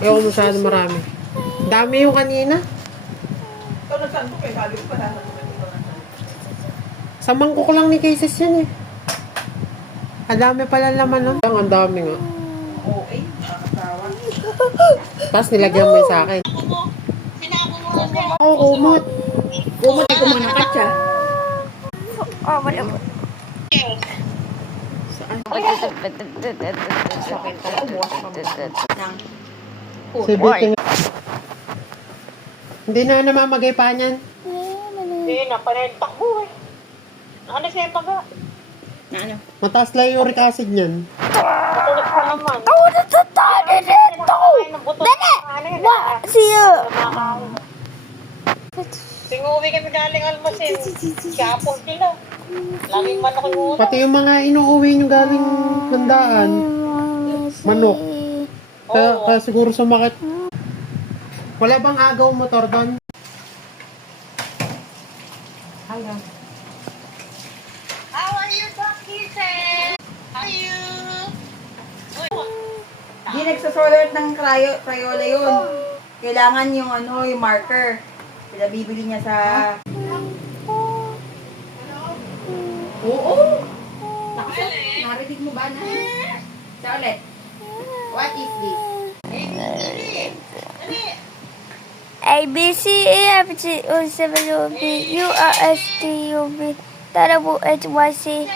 Ayaw ko masyado marami. Dami yung kanina. Ikaw nasaan ko kayo? Sabi ko pa naman. Sa mangkok lang ni Cases yan eh. Ang dami pala laman nun. Ang dami nga. Oo, eh. Nakakasawa. Tapos nilagyan mo yun sa akin. Oo, kumot. Kumot ay kumanakat siya. Oh, wala po. Saan? Sakit ka lang. Buwas pa ng Si Vicky nga. Hindi na namamagay pa niyan. Hindi na, panentak mo eh. Ano siya paga? Na ano? Mataas lang yung uric acid niyan. Matulog pa naman. Oh, natatali nito! Dali! Wa! Siya! Tinguwi kami galing Almasin. Siyapo sila. Laging manok yung ulo. Pati yung mga inuuwi nyo galing handaan. Manok. Kaya siguro sumakit. Wala bang agaw motor doon? Hello. How are you, Kitten? How are you? Di nagsasolart ng Crayola yun. Kailangan yung yung marker. Sila bibili niya sa... Oo! Narinig mo ba na? Sa ulit. What is this? A, B, C, E, F, G, O, 7, O, B, U, R, S, T, U, V, W, H, Y, C.